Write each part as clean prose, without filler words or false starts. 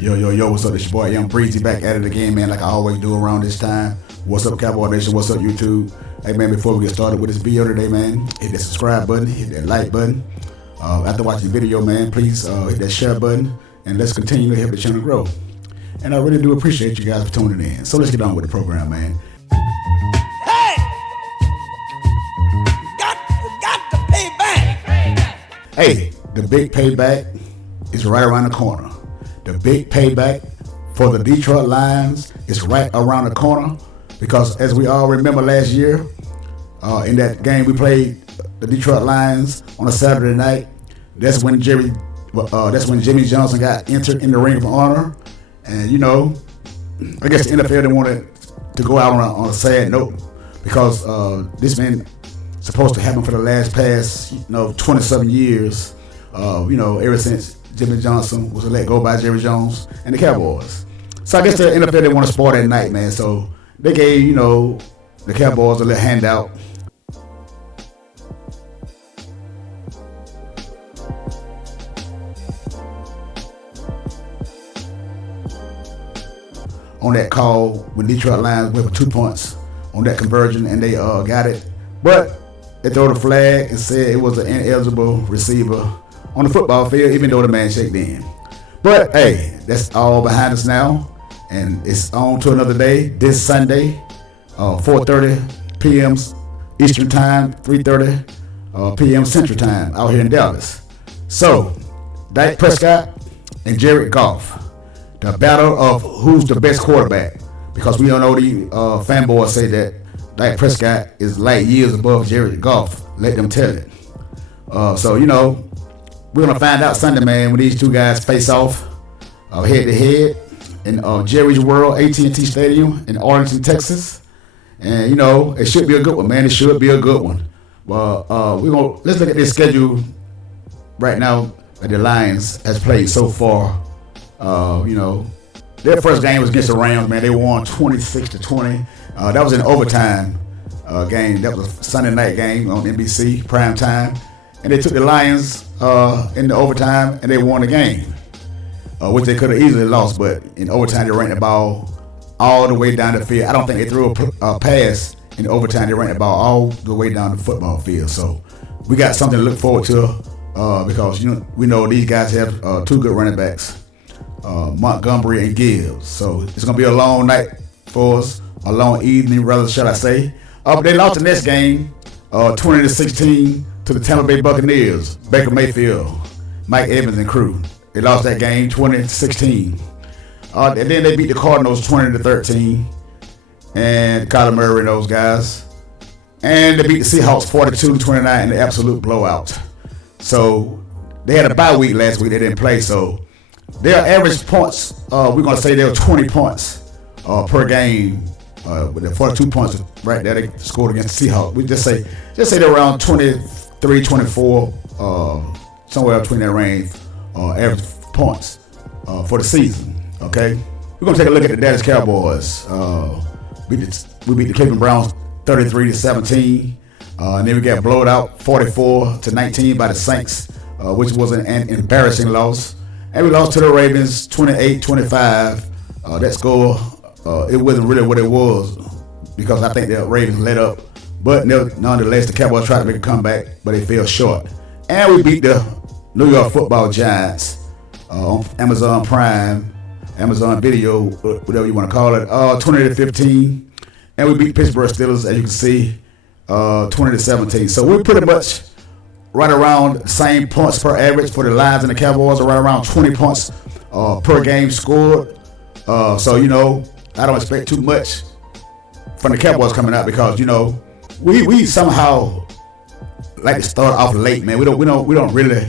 Yo, what's up? It's your boy Young Breezy back at it again, man, like I always do around this time. What's up, Cowboy Nation? What's up, YouTube? Hey, man, before we get started with this video today, man, hit that subscribe button, hit that like button. After watching the video, man, please hit that share button, and let's continue to help the channel grow. And I really do appreciate you guys for tuning in. So let's get on with the program, man. Hey! Got to pay back! Hey, the big payback is right around the corner. The big payback for the Detroit Lions is right around the corner, because as we all remember last year, in that game we played the Detroit Lions on a Saturday night, that's when Jimmy Johnson got entered in the Ring of Honor. And you know, I guess the NFL didn't want it to go out on a sad note, because this been supposed to happen for the past 27 years, ever since Jimmy Johnson was let go by Jerry Jones and the Cowboys. So I guess the NFL didn't want to spoil that night, man. So they gave, the Cowboys a little handout. On that call when Detroit Lions went for 2 points on that conversion, and they got it. But they threw the flag and said it was an ineligible receiver on the football field, even though the man checked in. But hey, that's all behind us now, and it's on to another day. This Sunday, 4:30 p.m. Eastern Time, 3:30 p.m. Central Time, out here in Dallas. So, Dak Prescott and Jared Goff, the battle of who's the best quarterback, because we don't know, the fanboys say that Dak Prescott is light years above Jared Goff. Let them tell it. We're going to find out Sunday, man, when these two guys face off head to head in Jerry's World AT&T Stadium in Arlington, Texas. And, it should be a good one, man. It should be a good one. Well, let's look at this schedule right now that the Lions has played so far. Their first game was against the Rams, man. They won 26-20. That was an overtime game. That was a Sunday night game on NBC, prime time. And they took the Lions in the overtime, and they won the game, which they could have easily lost. But in overtime, they ran the ball all the way down the field. I don't think they threw a pass in overtime. They ran the ball all the way down the football field. So we got something to look forward to, because we know these guys have two good running backs, Montgomery and Gibbs. So it's going to be a long night for us, a long evening, rather, shall I say. But they lost the next game, 20-16 to the Tampa Bay Buccaneers. Baker Mayfield, Mike Evans and crew. They lost that game 20-16. And then they beat the Cardinals 20-13. And Kyler Murray and those guys. And they beat the Seahawks 42-29 in the absolute blowout. So they had a bye week last week. They didn't play. So their average points, we're going to say they're 20 points per game. With the 42 points right there they scored against the Seahawks. We just say they're around 23, 24, somewhere between that range, average points for the season. Okay, we're gonna take a look at the Dallas Cowboys. We beat the Cleveland Browns 33-17, and then we got blowed out 44-19 by the Saints, which was an embarrassing loss. And we lost to the Ravens 28-25. That score, it wasn't really what it was, because I think the Ravens let up. But nonetheless, the Cowboys tried to make a comeback, but they fell short. And we beat the New York Football Giants on Amazon Prime, Amazon Video, whatever you want to call it, 20-15. And we beat Pittsburgh Steelers, as you can see, 20-17. So we're pretty much right around the same points per average for the Lions and the Cowboys, are right around 20 points per game scored. I don't expect too much from the Cowboys coming out, because we somehow like to start off late, man. We don't really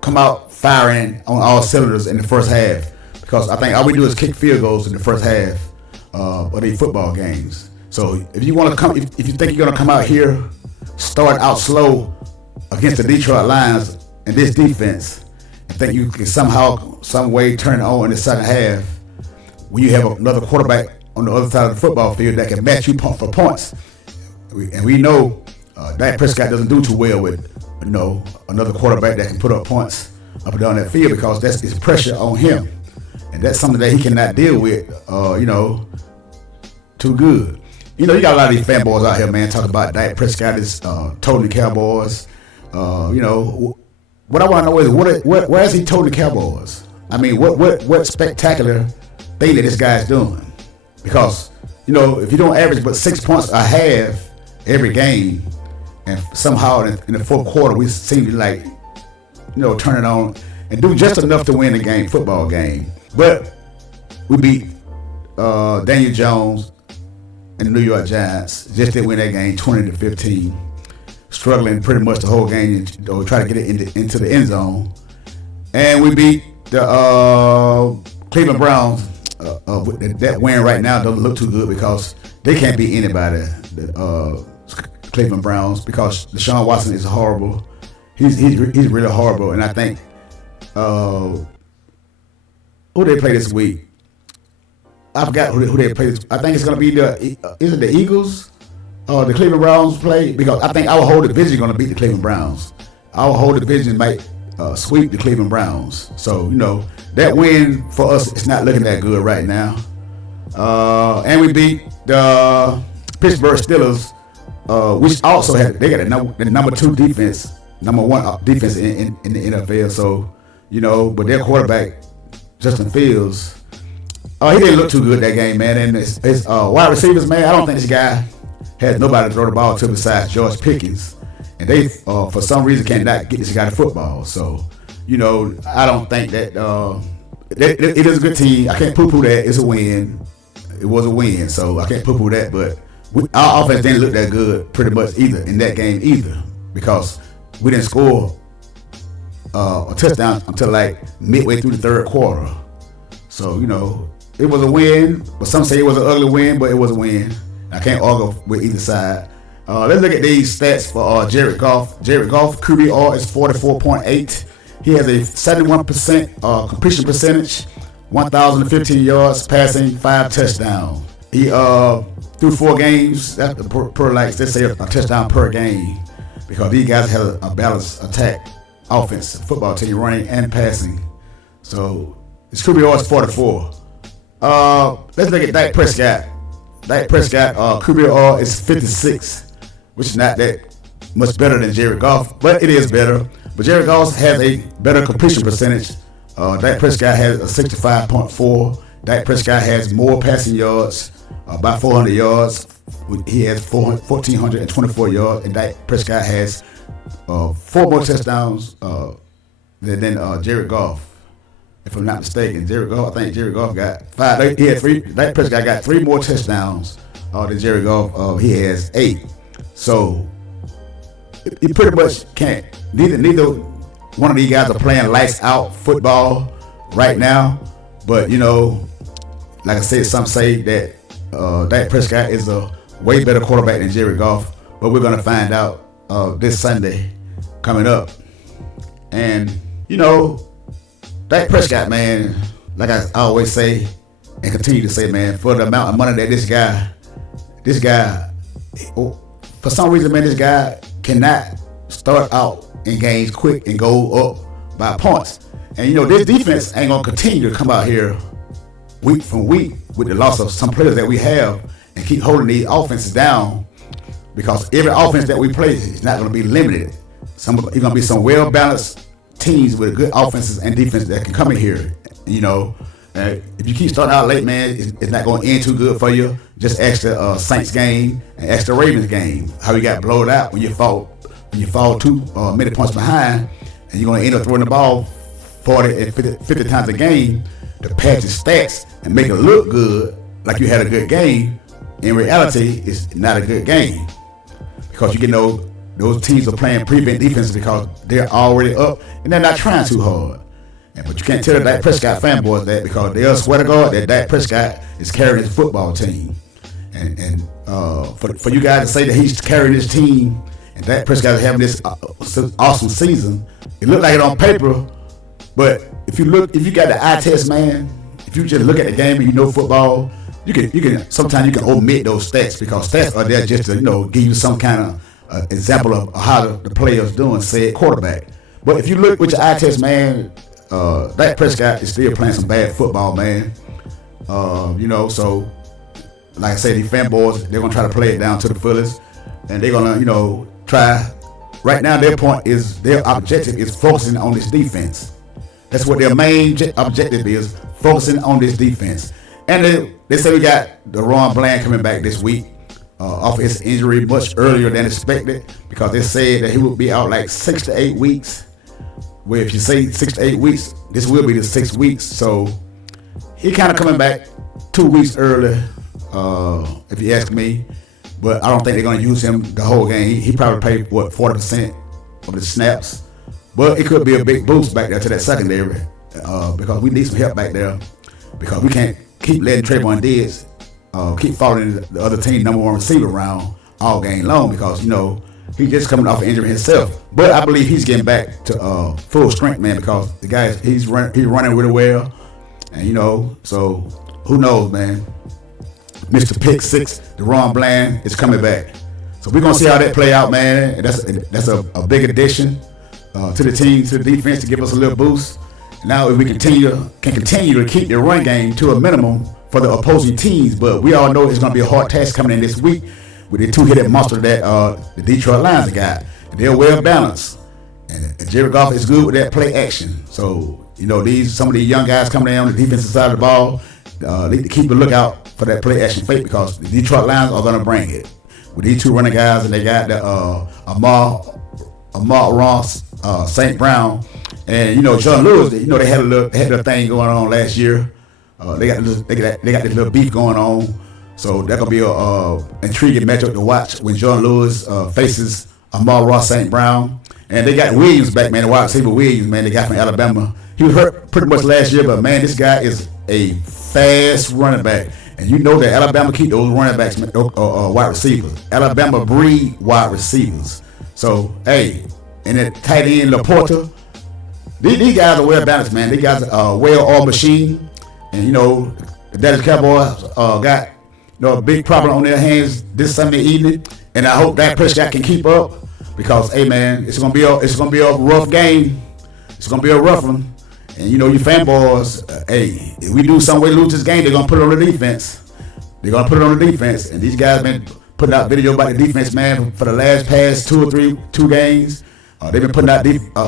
come out firing on all cylinders in the first half, because I think all we do is kick field goals in the first half of these football games. So if you want to if you think you're gonna come out here, start out slow against the Detroit Lions and this defense, and think you can somehow, some way turn it on in the second half, when you have another quarterback on the other side of the football field that can match you point for points. And we know Dak Prescott doesn't do too well with another quarterback that can put up points up and down that field because it's pressure on him. And that's something that he cannot deal with, too good. You got a lot of these fanboys out here, man, talking about Dak Prescott is toting the Cowboys. What I want to know is where is he toting the Cowboys? I mean, what spectacular thing that this guy's doing? Because, if you don't average but 6 points a half every game, and somehow in the fourth quarter we seem to turn it on and do just enough to win the football game. But we beat Daniel Jones and the New York Giants. Just didn't win that game 20-15. Struggling pretty much the whole game to try to get it into the end zone. And we beat the Cleveland Browns. That win right now doesn't look too good because they can't beat anybody, the Cleveland Browns, because Deshaun Watson is horrible. He's really horrible. And I think who they play this week? I forgot who they play. I think it's going to be is it the Eagles or the Cleveland Browns play? Because I think our whole division is going to beat the Cleveland Browns. Our whole division might sweep the Cleveland Browns. So, that win for us is not looking that good right now. And we beat the Pittsburgh Steelers, which also they got the number 2 defense, number 1 defense in the NFL. So, but their quarterback, Justin Fields, he didn't look too good that game, man. And his wide receivers, man, I don't think this guy has nobody to throw the ball to besides George Pickens. And they, for some reason, cannot get this guy to football. So, I don't think that it is a good team. I can't poo-poo that. It's a win. It was a win, so I can't poo-poo that. But our offense didn't look that good pretty much either in that game either, because we didn't score a touchdown until like midway through the third quarter. So, it was a win, but some say it was an ugly win, but it was a win. I can't argue with either side. Let's look at these stats for Jared Goff. Jared Goff, QBR is 44.8. He has a 71% completion percentage, 1,015 yards passing, 5 touchdowns. He through 4 games, per let's say a touchdown per game, because these guys have a balanced attack offense, football team, running and passing. So his QBR is 44. Let's look at Dak Prescott. Dak Prescott QBR is 56, which is not that much better than Jared Goff, but it is better. But Jared Goff has a better completion percentage. Dak Prescott has a 65.4. Dak Prescott has more passing yards, about 400 yards. He has 1,424 yards, and Dak Prescott has 4 more touchdowns than Jared Goff. If I'm not mistaken, I think Jared Goff got 5. He had 3. Dak Prescott got 3 more touchdowns than Jared Goff. He has 8. So he pretty much can't. Neither one of these guys are playing lights out football right now. But like I said, some say that Dak Prescott is a way better quarterback than Jared Goff. But we're gonna find out this Sunday coming up. And Dak Prescott, man, like I always say and continue to say, man, for the amount of money that this guy, for some reason, man, this guy cannot start out in games quick and go up by points. And this defense ain't gonna continue to come out here week from week with the loss of some players that we have and keep holding these offenses down, because every offense that we play is not gonna be limited. It's gonna be some well-balanced teams with good offenses and defense that can come in here. If you keep starting out late, man, it's not going to end too good for you. Just ask the Saints game and ask the Ravens game how you got blowed out when you fall 2 many points behind, and you're going to end up throwing the ball 40 and 50 times a game to pad your stats and make it look good like you had a good game. In reality, it's not a good game, because those teams are playing prevent defense because they're already up and they're not trying too hard. But you can't tell the Dak Prescott fanboys that, because they'll swear to God that Dak Prescott is carrying his football team. And for you guys to say that he's carrying his team and Dak Prescott is having this awesome season, it looked like it on paper. But if you got the eye test, man, if you just look at the game and football, you can sometimes you can omit those stats, because stats are there just to give you some kind of example of how the player's doing, say quarterback. But if you look with your eye test, man, Dak Prescott is still playing some bad football, man. So like I said, these fanboys, they're gonna try to play it down to the fullest, and they're gonna, try. Right now, their objective is focusing on this defense. That's what their main objective is, focusing on this defense. And they say we got DaRon Bland coming back this week off his injury much earlier than expected, because they said that he would be out like 6 to 8 weeks. Well, if you say 6 to 8 weeks, this will be the 6 weeks. So he kind of coming back 2 weeks early, if you ask me. But I don't think they're going to use him the whole game. He probably played, 40% of the snaps. But it could be a big boost back there to that secondary, because we need some help back there, because we can't keep letting Trayvon Diggs keep following the other team number one receiver around all game long, because, he's just coming off an injury himself. But I believe he's getting back to full strength, man, because the guy, he's running really well. And, so who knows, man. Mr. Pick Six, DaRon Bland is coming back. So we're going to see how that play out, man. And that's a big addition to the team, to the defense, to give us a little boost. Now if we can continue to keep the run game to a minimum for the opposing teams, but we all know it's going to be a hard task coming in this week with the two-headed monster that the Detroit Lions got. They're well balanced, and Jared Goff is good with that play action. So some of these young guys coming in on the defensive side of the ball need to keep a lookout for that play action fake, because the Detroit Lions are going to bring it with these two running guys, and they got the Amar Ross, St. Brown, and John Lewis. They had a thing going on last year. They got this little beef going on. So that's gonna be a intriguing matchup to watch when John Lewis faces Amar Ross St. Brown. And they got Williams back, man, the wide receiver Williams, man, the guy from Alabama. He was hurt pretty much last year, but man, this guy is a fast running back. And that Alabama keep those running backs, wide receivers. Alabama breed wide receivers. So, hey, and that tight end Laporta, these guys are well balanced, man. These guys are well-oiled machine. And the Dallas Cowboys got a big problem on their hands this Sunday evening, and I hope Dak Prescott can keep up, because hey man, it's gonna be a rough game. It's gonna be a rough one, and you fanboys, hey, if we do some way to lose this game, they're gonna put it on the defense. And these guys been putting out video about the defense, man, for the past two games. They've been putting out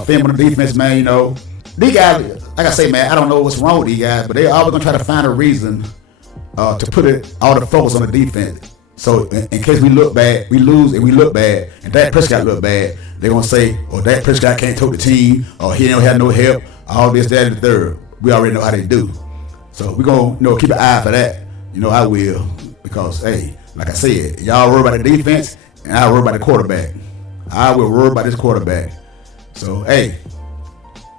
film on the defense, man. These guys, like I say, man, I don't know what's wrong with these guys, but they're always gonna try to find a reason to put all the focus on the defense. So in case we look bad, we lose and we look bad, and Dak Prescott look bad, they're gonna say, Dak Prescott can't tote the team, or he don't have no help, all this, that, and the third. We already know how they do. So we're gonna keep an eye for that. I will, because hey, like I said, y'all worry about the defense, and I worry about the quarterback. I will worry about this quarterback. So hey,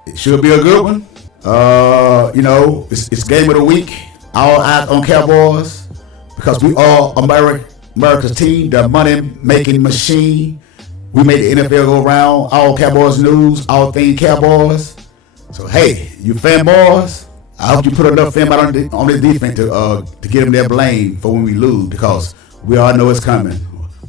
it should be a good one. It's game of the week. All eyes on Cowboys, because we are America's team, the money-making machine. We made the NFL go around. All Cowboys news, all things Cowboys. So hey, you fanboys, I hope you put enough film out on this defense to get them their blame for when we lose, because we all know it's coming.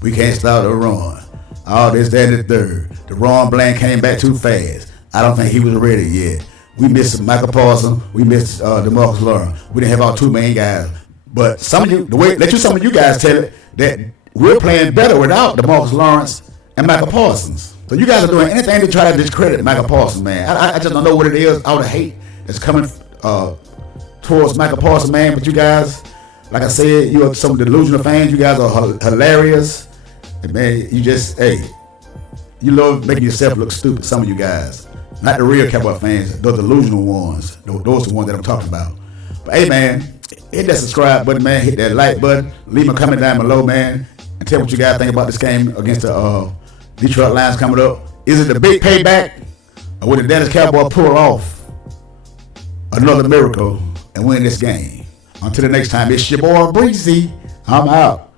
We can't stop the run. All this, that, and the third. DaRon Bland came back too fast. I don't think he was ready yet. We missed Michael Parsons. We missed DeMarcus Lawrence. We didn't have our two main guys. But some of you guys tell it that we're playing better without DeMarcus Lawrence and Michael Parsons. So you guys are doing anything to try to discredit Michael Parsons, man. I just don't know what it is, all the hate that's coming towards Michael Parsons, man. But you guys, like I said, you are some delusional fans. You guys are hilarious. And man, you love making yourself look stupid, some of you guys. Not the real Cowboy fans, the delusional ones. Those are the ones that I'm talking about. But hey, man, hit that subscribe button, man. Hit that like button. Leave a comment down below, man. And tell what you guys think about this game against the Detroit Lions coming up. Is it the big payback, or will the Dallas Cowboys pull off another miracle and win this game? Until the next time, it's your boy Breezy. I'm out.